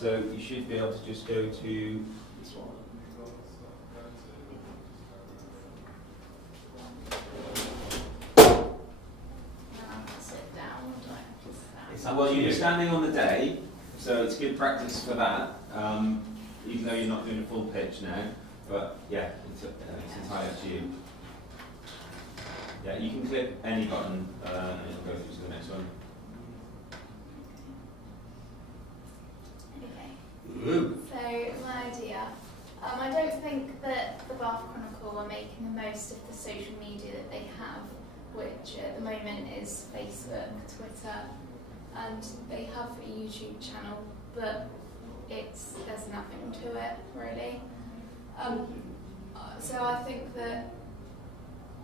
So you should be able to just go to this one. Sit down, Well, you're standing on the day, so it's good practice for that, even though you're not doing a full pitch now. But yeah, it's entirely up to you. Yeah, you can click any button and it'll go through to the next one. Okay. So my idea, I don't think that the Bath Chronicle are making the most of the social media that they have, which at the moment is Facebook, Twitter, and they have a YouTube channel, but there's nothing to it really. So I think that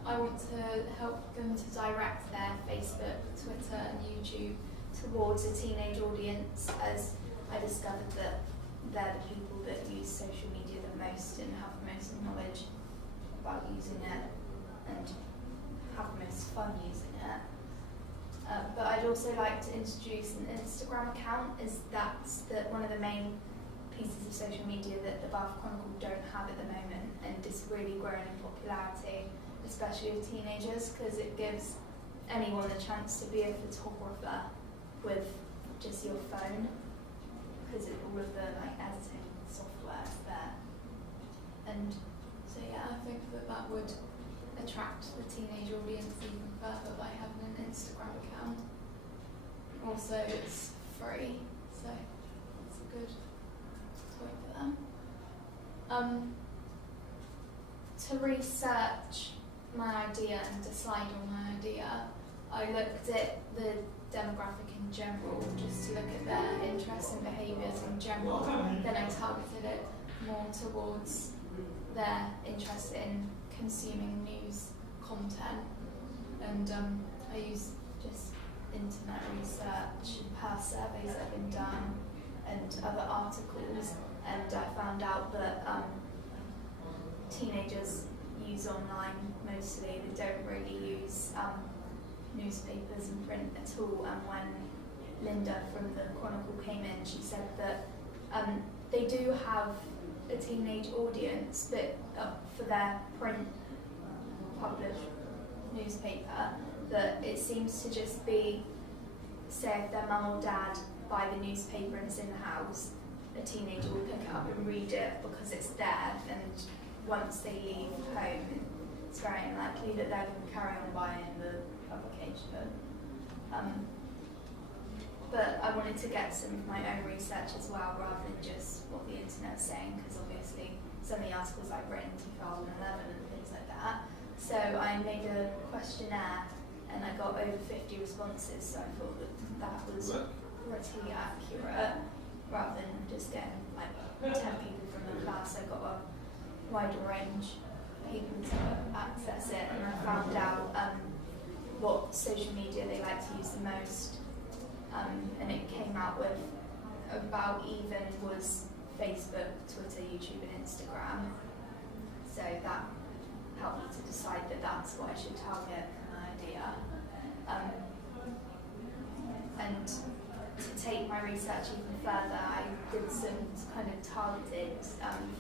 I want to help them to direct their Facebook, Twitter and YouTube towards a teenage audience, as I discovered that they're the people that use social media the most and have the most knowledge about using it and have the most fun using it. But I'd also like to introduce an Instagram account, as that's one of the main pieces of social media that the Bath Chronicle don't have at the moment, and it's really grown in popularity, especially with teenagers, because it gives anyone the chance to be a photographer with just your phone, because all of the editing software is there. And so yeah, I think that would attract the teenage audience even further by having an Instagram account. Also, it's free, so it's a good point for them. To research my idea and decide on my idea, I looked at the demographic in general, just to look at their interests and behaviours in general. Then I targeted it more towards their interest in consuming news content, and I used just internet research, past surveys that have been done, and other articles, and I found out that teenagers use online mostly. They don't really use newspapers and print at all. And when Linda from the Chronicle came in, she said that they do have a teenage audience, but for their print published newspaper, that it seems to just be, say if their mum or dad buy the newspaper and it's in the house, a teenager will pick it up and read it because it's there, and once they leave home, it's very unlikely that they're going to carry on buying the publication. But I wanted to get some of my own research as well, rather than just what the internet's saying, because obviously some of the articles I've written in 2011 and things like that. So I made a questionnaire and I got over 50 responses, so I thought that was pretty accurate, rather than just getting like 10 people from the class. I got a wider range of people to access it, and I found out what social media they like to use the most, and it came out with about even was Facebook, Twitter, YouTube and Instagram. So that helped me to decide that that's what I should target for my idea. And to take my research even further, I did some kind of targeted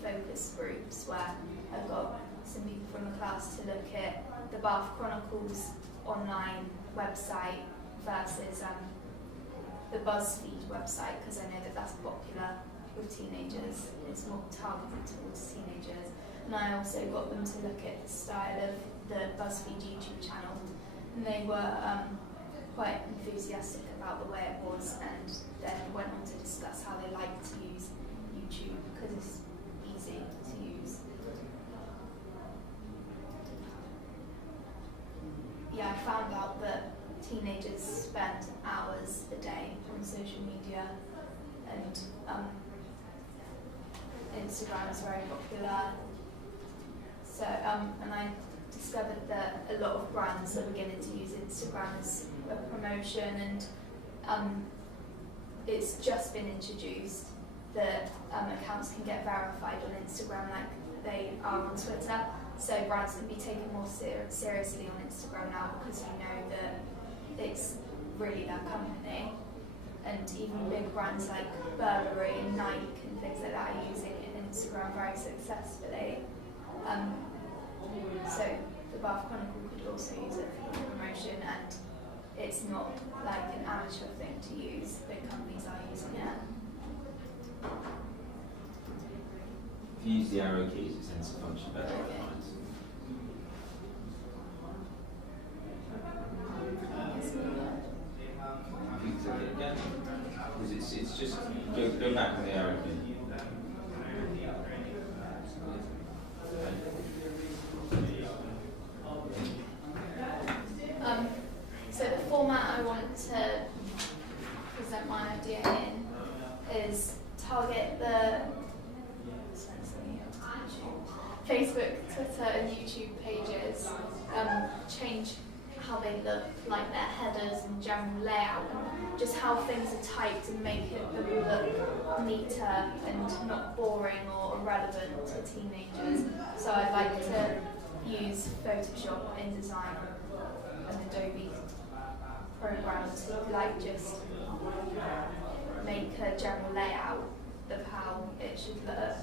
focus groups where I got some people from the class to look at the Bath Chronicle's online website versus the BuzzFeed website, because I know that that's popular with teenagers. It's more targeted towards teenagers. And I also got them to look at the style of the BuzzFeed YouTube channel, and they were quite enthusiastic about the way it was, and then went on to discuss how they like to use YouTube because it's easy to use. Yeah, I found out that teenagers spend hours a day on social media, and Instagram is very popular. So, and I discovered that a lot of brands are beginning to use Instagram as a promotion, and it's just been introduced that accounts can get verified on Instagram like they are on Twitter. So brands can be taken more seriously on Instagram now, because you know that it's really their company. And and even big brands like Burberry and Nike and things like that are using Instagram very successfully. So the Bath Chronicle could also use it for promotion, and it's not like an amateur thing to use. Big companies are using it. If you use the arrow keys, it tends to function better. Okay. If you click it again, because it's just go back on the arrow key. So the format I want to present my idea in is target the Facebook, Twitter and YouTube pages, change how they look, like their headers and general layout, and just how things are typed and make it look neater and not boring or irrelevant to teenagers. So I'd like to use Photoshop, InDesign and Adobe programs to like just make a general layout of how it should look,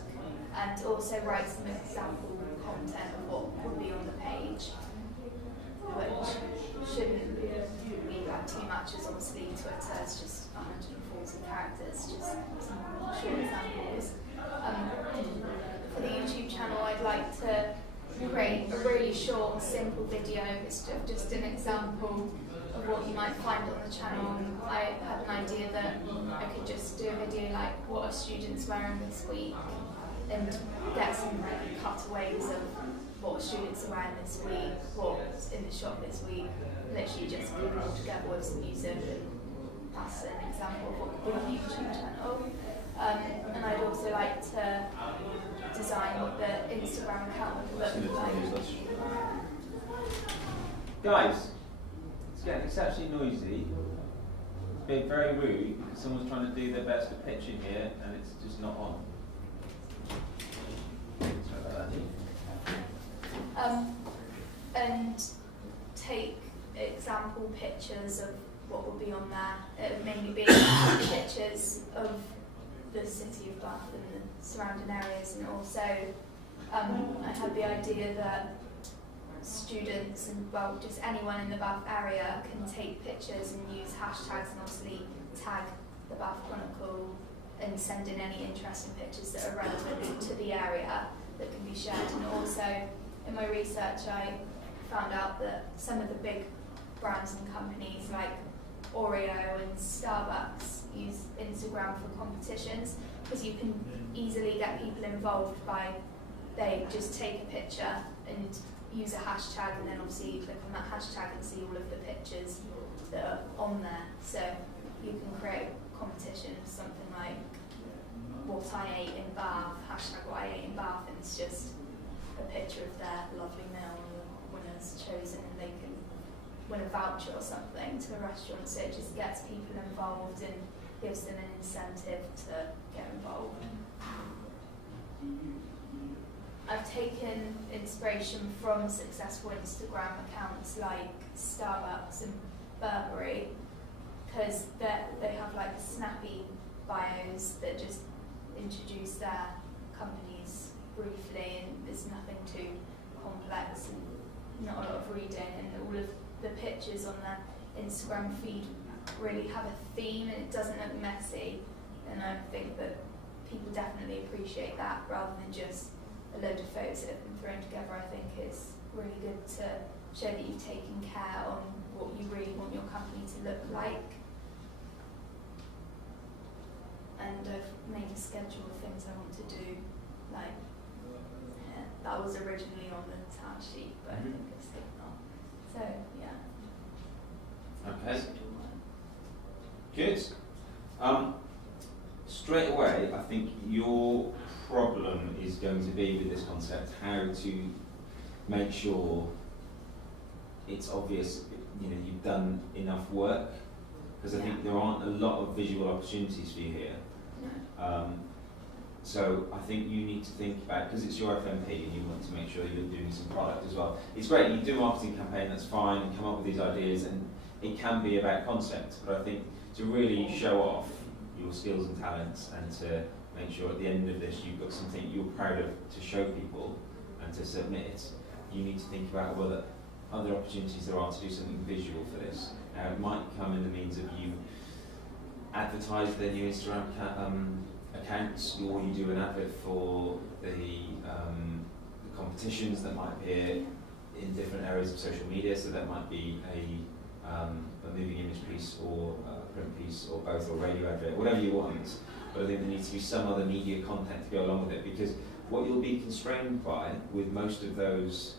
and also write some example content of what will be on the page, which shouldn't be like too much, as obviously Twitter is just 140 characters, just some short examples. For the YouTube channel, I'd like to create a really short, simple video. It's just an example of what you might find on the channel. I had an idea that I could just do a video like what are students wearing this week, and get some cutaways of what students are wearing this week, what's in the shop this week, literally just put it all together with some music, and that's an example of what could be on the YouTube channel. And I'd also like to design what the Instagram account would look like. Guys, it's getting exceptionally noisy. It's being very rude because someone's trying to do their best to pitch in here and it's just not on. Sorry about that. And take example pictures of what will be on there. It would mainly be pictures of the city of Bath and the surrounding areas, and also I had the idea that students and, well, just anyone in the Bath area can take pictures and use hashtags and obviously tag the Bath Chronicle and send in any interesting pictures that are relevant to the area that can be shared. And also in my research I found out that some of the big brands and companies like Oreo and Starbucks use Instagram for competitions, because you can easily get people involved by, they just take a picture and use a hashtag, and then obviously you click on that hashtag and see all of the pictures that are on there. So you can create a competition of something like what I ate in Bath, hashtag what I ate in Bath, and it's just a picture of their lovely meal and the winner's chosen, and they can win a voucher or something to a restaurant. So it just gets people involved and gives them an incentive to get involved. I've taken inspiration from successful Instagram accounts like Starbucks and Burberry, because they have like snappy bios that just introduce their companies briefly, and there's nothing too complex and not a lot of reading, and all of the pictures on their Instagram feed really have a theme and it doesn't look messy, and I think that people definitely appreciate that rather than just a load of photos that have been thrown together. I think it's really good to show that you've taken care on what you really want your company to look like. And I've made a schedule of things I want to do, like that was originally on the tab sheet, but I think it's taken off. So yeah. Okay. Good. Straight away, I think your problem is going to be with this concept how to make sure it's obvious, you know, you've done enough work, because I think there aren't a lot of visual opportunities for you here. So I think you need to think about, because it's your FMP and you want to make sure you're doing some product as well. It's great, you do a marketing campaign, that's fine, and come up with these ideas, and it can be about concept, but I think to really show off your skills and talents, and to make sure at the end of this you've got something you're proud of to show people and to submit, you need to think about whether other opportunities there are to do something visual for this. Now, it might come in the means of you advertise their new Instagram accounts, or you do an advert for the competitions that might appear in different areas of social media, so that might be a moving image piece or a print piece or both, or radio advert, whatever you want. But I think there needs to be some other media content to go along with it, because what you'll be constrained by with most of those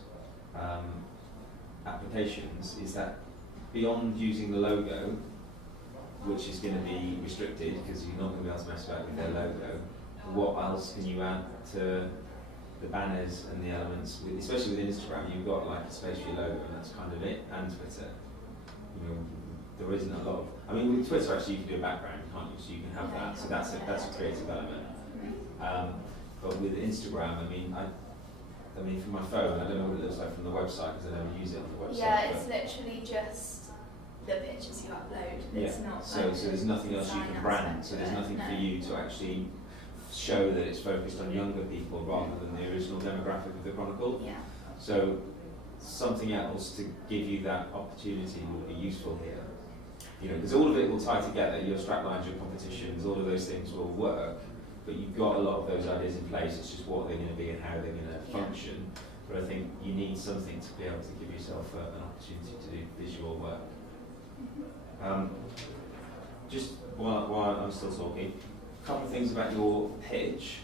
applications is that beyond using the logo, which is going to be restricted because you're not going to be able to mess about with their logo, what else can you add to the banners and the elements, especially with Instagram? You've got like a space for your logo and that's kind of it, and Twitter. You know, there isn't a lot of, I mean with Twitter actually you can do a background, can't you? So you can have that, so that's a creative element. But with Instagram, I mean from my phone, I don't know what it looks like from the website because I never use it on the website. Yeah, it's literally just the pictures you upload. It's not so there's nothing else you can brand, so there's nothing for you to actually show that it's focused on younger people rather than the original demographic of the Chronicle. Yeah. So something else to give you that opportunity will be useful here. You know, because all of it will tie together, your straplines, your competitions, all of those things will work, but you've got a lot of those ideas in place. It's just what they're going to be and how they're going to function. But I think you need something to be able to give yourself an opportunity to do visual work. Just while I'm still talking, a couple of things about your pitch.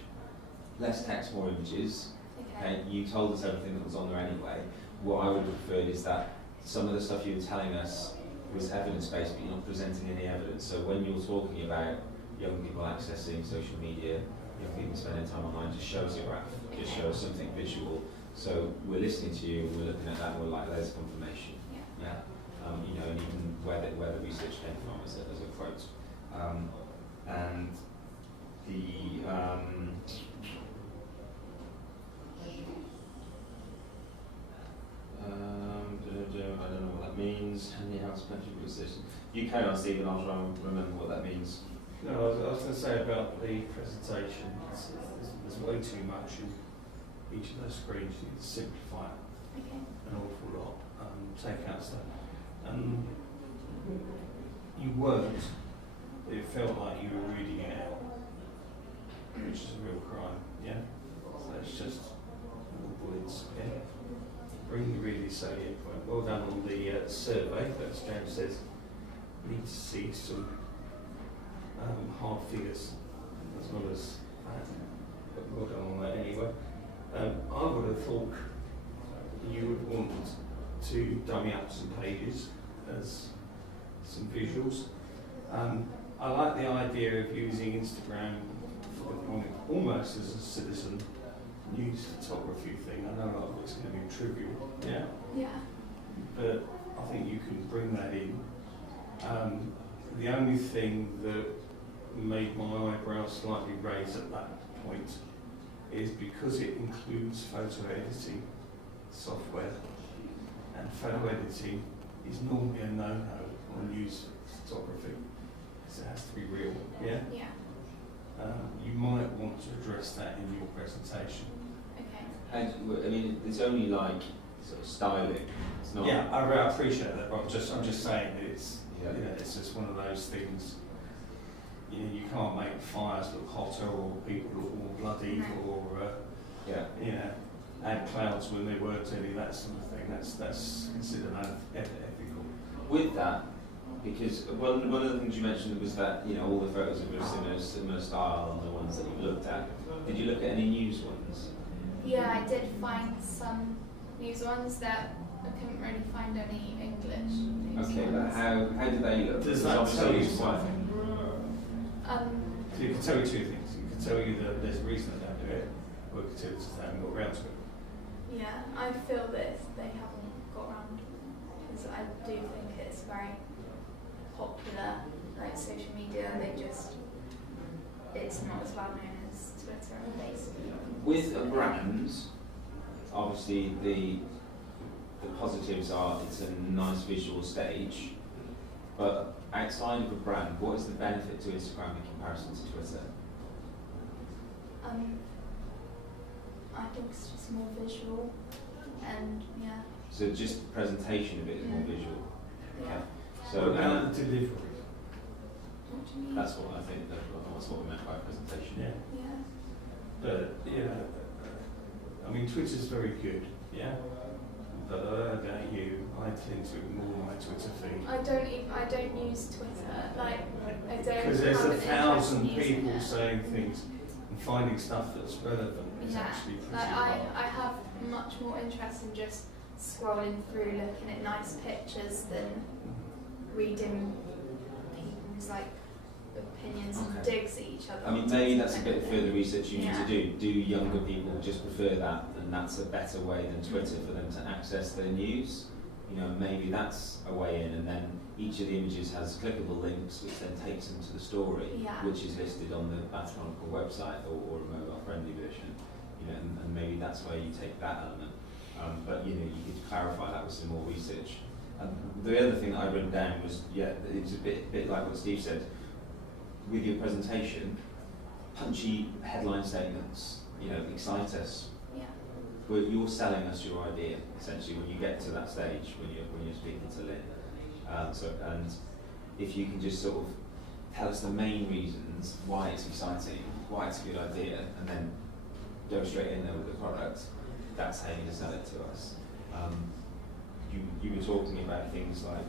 Less text, more images. Okay. You told us everything that was on there anyway. What I would have preferred is that some of the stuff you were telling us was evidence-based, but you're not presenting any evidence. So when you're talking about young people accessing social media, young people spending time online, just show us a graph, just show us something visual. So we're listening to you, we're looking at that, and we're like, there's confirmation. Yeah. You know, and even where the research came from as a quote. And the I don't know what that means. Any house country research. You carry on, Stephen. I'll try and remember what that means. No, I was going to say about the presentation. There's way too much in each of those screens. You need to simplify it an awful lot. Take out stuff. And you weren't. It felt like you were reading it out, which is a real crime. Yeah. So it's just little bullets. Yeah. Bring the really salient point. Well done on the survey. As James says, we need to see some hard figures as well as but well done on that anyway. I would have thought you would want to dummy up some pages as some visuals. I like the idea of using Instagram for the point, almost as a citizen news photography thing. I know a lot of it's going to be trivial, yeah. But I think you can bring that in. The only thing that made my eyebrows slightly raise at that point is because it includes photo editing software, and photo editing is normally a no-no on news photography, because it has to be real, yeah? You might want to address that in your presentation. Okay. I mean, it's only like sort of styling. It's not. Yeah, I appreciate that, but I'm just saying that it's it's just one of those things. You know, you can't make fires look hotter or people look more bloody or you know, add clouds when they weren't any, that sort of thing. That's considered unethical. With that, because one of the things you mentioned was that, you know, all the photos are similar style and the ones that you've looked at. Did you look at any news ones? Yeah, I did find some news ones that I couldn't really find any English news Okay, ones. but how did they look? Does that tell you something? Um, So it can tell you two things. It can tell you that there's a reason they don't do it, or it can tell you that they haven't got around to it. yeah, I feel that they haven't got around, because I do think it's very popular, like social media, it's not as well known as Twitter and Facebook. With a brand, obviously the positives are it's a nice visual stage, but outside of a brand, what is the benefit to Instagram in comparison to Twitter? I think it's just more visual, and yeah. So just the presentation of it is more visual. Yeah. Okay. What So about the delivery? What do you mean? that's what I think. That's what we meant by presentation. Yeah. Yeah. But, I mean, Twitter's very good, yeah? But about you, I tend to ignore my Twitter feed. I don't use Twitter. Like, I don't. Because there's have an 1,000 interest in using people it. saying things and finding stuff that's relevant is Yeah. actually pretty Like, hard. I have much more interest in just scrolling through, looking at nice pictures than reading people's like opinions and Okay. digs at each other. I mean, maybe that's a bit further research you need Yeah. to do. Do younger people just prefer that, and that's a better way than Twitter for them to access their news? You know, maybe that's a way in, and then each of the images has clickable links, which then takes them to the story, Yeah. which is listed on the Bath Chronicle website or a mobile-friendly version. You know, and maybe that's where you take that element. But you know, you could clarify that with some more research. The other thing I wrote down was, it's a bit like what Steve said. With your presentation, punchy headline statements, you know, excite us. Yeah. Where you're selling us your idea, essentially, when you get to that stage, when you're speaking to Lynn. And if you can just sort of tell us the main reasons why it's exciting, why it's a good idea, and then go straight in there with the product, that's how you sell it to us. You were talking about things like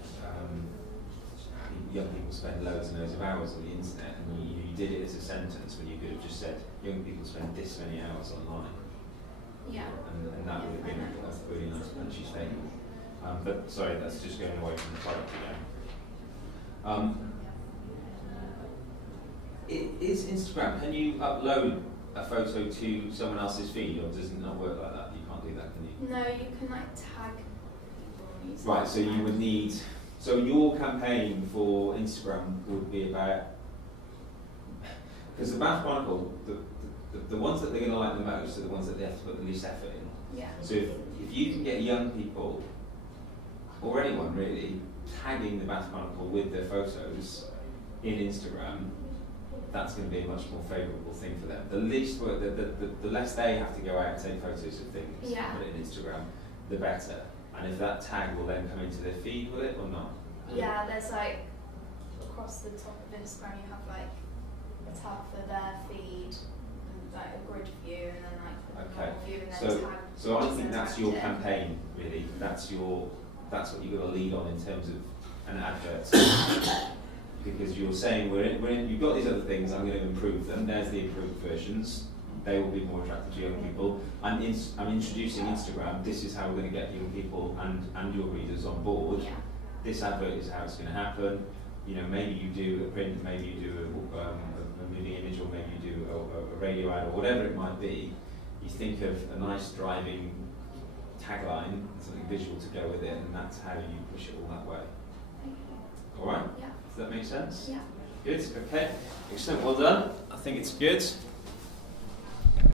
young people spend loads and loads of hours on the internet, and you did it as a sentence when you could have just said young people spend this many hours online. Yeah. And that would have been a really nice punchy statement. But sorry, that's just going away from the product again. Is Instagram, can you upload a photo to someone else's feed, or does it not work like that? You can't do that, can you? No, you can like tag people and use Right, that so you tag. would need, so your campaign for Instagram would be about, because the Bath Chronicle, the ones that they're going to like the most are the ones that they have to put the least effort in. Yeah. So if you can get young people, or anyone really, tagging the Bath Chronicle with their photos in Instagram, that's going to be a much more favourable thing for them. The least work, the less they have to go out and take photos of things, Yeah. put it in Instagram, the better. And if that tag will then come into their feed, will it or not? Yeah, there's like across the top of Instagram you have like a tab for their feed and like a grid view and then like a Okay. normal view and then tag. So I think that's your tagged in. campaign, really. That's what you've got to lead on in terms of an advert. Because you're saying you've got these other things, I'm going to improve them. There's the improved versions. They will be more attractive to young people. I'm introducing Instagram. This is how we're going to get young people and your readers on board. Yeah. This advert is how it's going to happen. You know, maybe you do a print, maybe you do a moving image, or maybe you do a radio ad, or whatever it might be. You think of a nice driving tagline, something visual to go with it, and that's how you push it all that way. Okay. All right? Yeah. Does that make sense? Yeah. Good. Okay. Excellent. Well done. I think it's good.